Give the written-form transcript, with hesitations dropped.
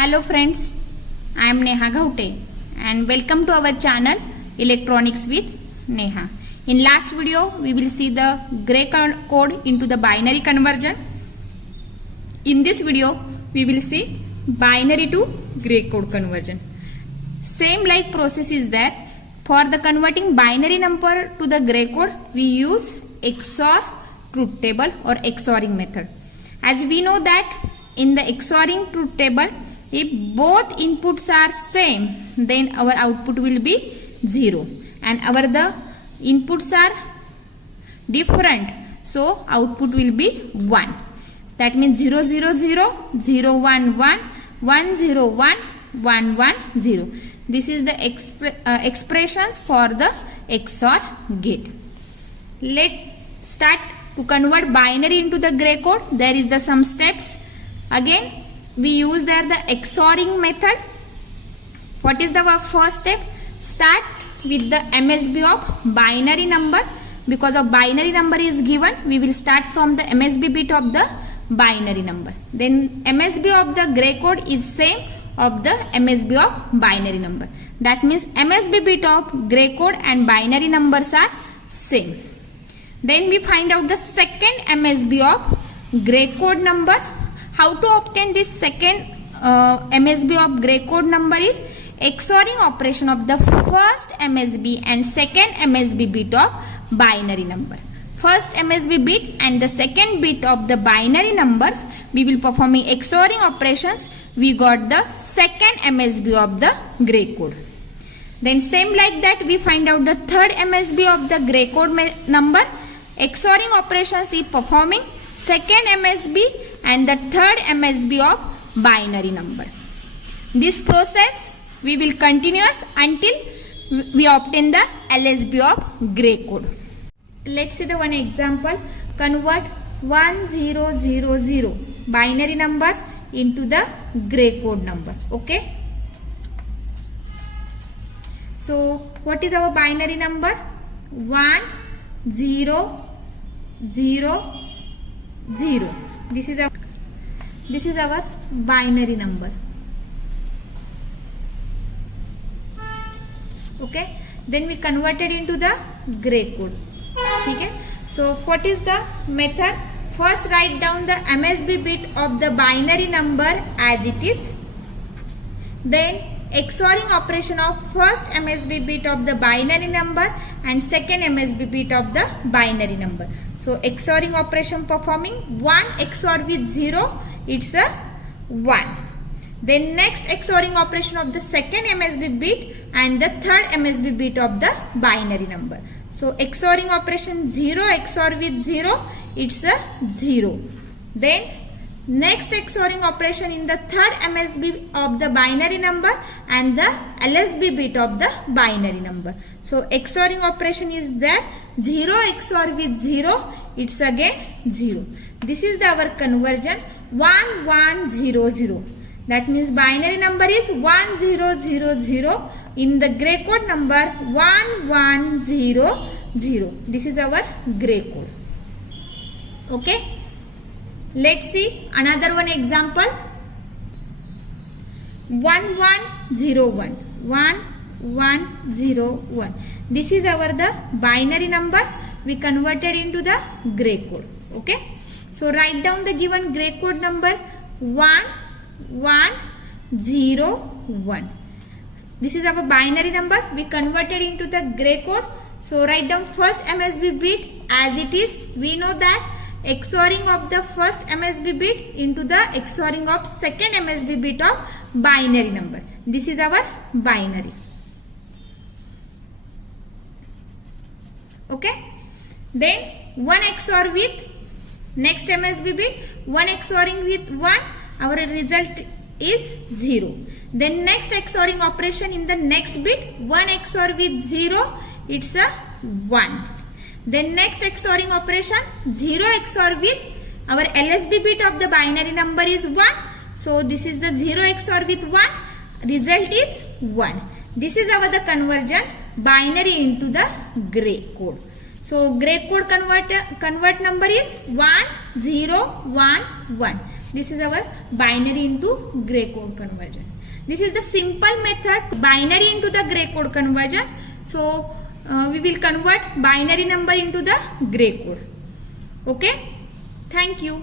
Hello friends, I am Neha and welcome to our channel Electronics with Neha. In last video we will see the gray code into the binary conversion. In this video we will see binary to gray code conversion. Same like process is there. For the converting binary number to the gray code we use XOR truth table or XORing method. As we know that in the XORing truth table, if both inputs are same, then our output will be 0, and the inputs are different, so output will be 1. That means 0 0 0 0 1 1 1 0 1 1 1 0. This is the expressions for the XOR gate. Let's start to convert binary into the gray code. There is the some steps. Again we use there the XORing method. What is the first step? Start with the MSB of binary number. Because of binary number is given, we will start from the MSB bit of the binary number. Then MSB of the gray code is same of the MSB of binary number. That means MSB bit of gray code and binary numbers are same. Then we find out the second MSB of gray code number. How to obtain this second MSB of gray code number is XORing operation of the first MSB and second MSB bit of binary number. First MSB bit and the second bit of the binary numbers, we will performing XORing operations. We got the second MSB of the gray code. Then same like that we find out the third MSB of the gray code number. XORing operations is performing second MSB and the third MSB of binary number. This process we will continue until we obtain the LSB of gray code. Let's see the one example. Convert 1000 binary number into the gray code number. Okay. So what is our binary number? 1 0 0 0. This is our binary number. Okay. Then we converted into the gray code. Okay. So what is the method? First write down the MSB bit of the binary number as it is. Then XORing operation of first MSB bit of the binary number and second MSB bit of the binary number. So XORing operation performing 1 XOR with 0, it's a 1. Then next XORing operation of the second MSB bit and the third MSB bit of the binary number. So XORing operation 0 XOR with 0, it's a 0. Then next XORing operation in the third MSB of the binary number and the LSB bit of the binary number. So XORing operation is there. 0 XOR with 0, it's again 0. This is our conversion 1 1 0 0. That means binary number is 1 0 0 0. In the gray code number 1 1 0 0. This is our gray code. Okay. Let's see another one example. 1101 1101. This is our the binary number. We converted into the gray code. Okay. So write down the given gray code number 1101. This is our binary number. We converted into the gray code. So write down first MSB bit as it is. We know that XORing of the first MSB bit into the XORing of second MSB bit of binary number. This is our binary. Okay. Then 1 XOR with next MSB bit. 1 XORing with 1. Our result is 0. Then next XORing operation in the next bit. 1 XOR with 0. It's a 1. Then next XORing operation 0 XOR with our LSB bit of the binary number is 1. So this is the 0 XOR with 1. Result is 1. This is our the conversion binary into the gray code. So gray code convert number is 1011. This is our binary into gray code conversion. This is the simple method, binary into the gray code conversion. So we will convert binary number into the gray code. Okay, thank you.